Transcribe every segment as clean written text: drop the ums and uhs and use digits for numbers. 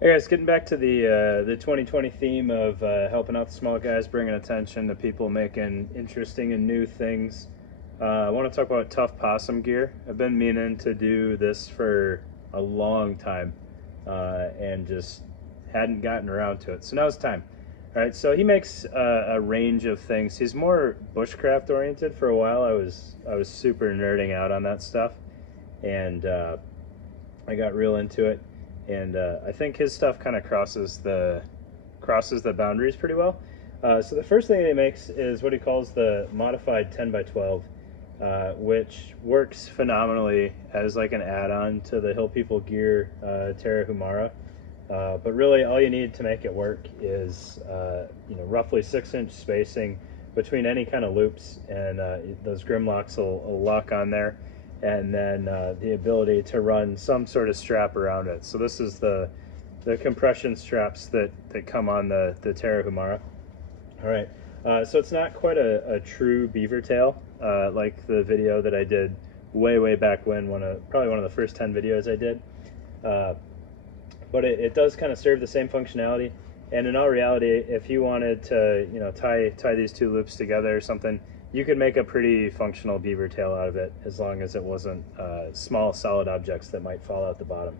Hey guys, getting back to the 2020 theme of helping out the small guys, bringing attention to people making interesting and new things. I want to talk about Tuff Possum gear. I've been meaning to do this for a long time and just hadn't gotten around to it. So now it's time. All right, so he makes a range of things. He's more bushcraft oriented. For a while, I was super nerding out on that stuff, and I got real into it, and I think his stuff kind of crosses the boundaries pretty well. So the first thing he makes is what he calls the modified 10 by 12, which works phenomenally as like an add-on to the Hill People gear Terra Humara. But really, all you need to make it work is roughly 6-inch spacing between any kind of loops, and those Grimlocks will lock on there, and then the ability to run some sort of strap around it. So this is the compression straps that come on the Terra Humara. All right, so it's not quite a true beaver tail like the video that I did way back when, probably one of the first 10 videos I did. But it does kind of serve the same functionality. And in all reality, if you wanted to, tie these two loops together or something, you could make a pretty functional beaver tail out of it, as long as it wasn't small solid objects that might fall out the bottom.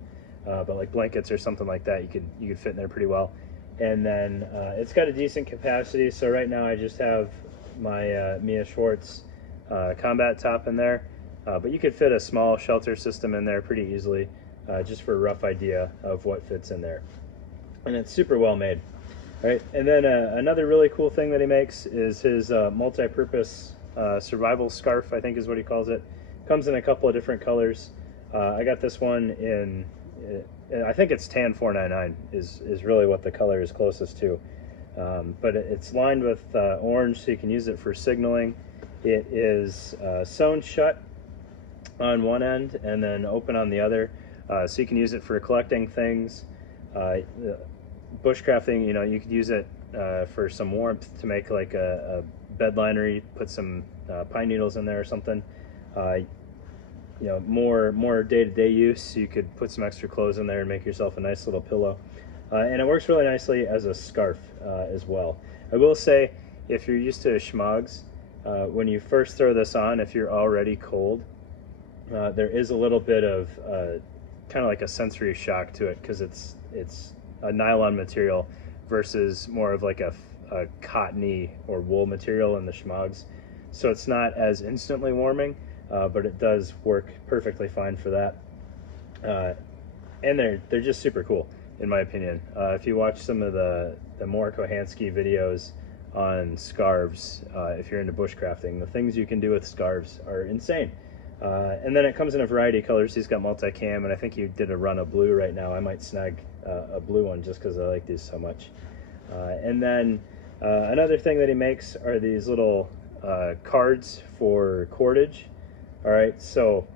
But like blankets or something like that, you could fit in there pretty well. And then it's got a decent capacity. So right now I just have my Mia Schwartz combat top in there, but you could fit a small shelter system in there pretty easily, just for a rough idea of what fits in there. And it's super well made. Right, and then another really cool thing that he makes is his multi-purpose survival scarf, I think is what he calls it. Comes in a couple of different colors. I got this one in, I think it's tan 499 is really what the color is closest to. But it's lined with orange, so you can use it for signaling. It is sewn shut on one end and then open on the other, so you can use it for collecting things. Bushcrafting, you could use it for some warmth, to make like a bed liner. You put some pine needles in there or something. More day-to-day use, you could put some extra clothes in there and make yourself a nice little pillow. And it works really nicely as a scarf as well. I will say, if you're used to schmogs, when you first throw this on, if you're already cold, there is a little bit of kind of like a sensory shock to it, because it's a nylon material versus more of like a cottony or wool material in the schmogs. So it's not as instantly warming, but it does work perfectly fine for that. And they're just super cool, in my opinion. If you watch some of the more Kohansky videos on scarves, if you're into bushcrafting, the things you can do with scarves are insane. And then it comes in a variety of colors. He's got multicam, and I think he did a run of blue right now. I might snag a blue one just because I like these so much. And then another thing that he makes are these little cards for cordage. All right, so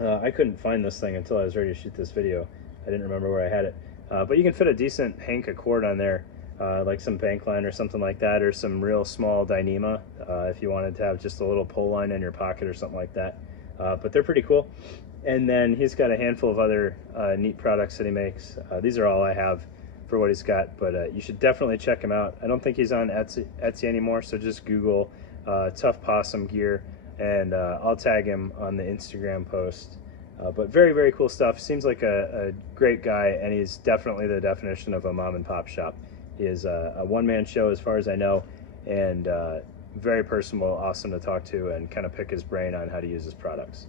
I couldn't find this thing until I was ready to shoot this video. I didn't remember where I had it. But you can fit a decent hank of cord on there, like some bank line or something like that, or some real small Dyneema, if you wanted to have just a little pole line in your pocket or something like that. But they're pretty cool. And then he's got a handful of other neat products that he makes. These are all I have for what he's got, but you should definitely check him out. I don't think he's on Etsy anymore, so just Google Tuff Possum gear, and I'll tag him on the Instagram post. But very cool stuff. Seems like a great guy, and he's definitely the definition of a mom and pop shop. He is a one-man show as far as I know, and very personable, awesome to talk to, and kind of pick his brain on how to use his products.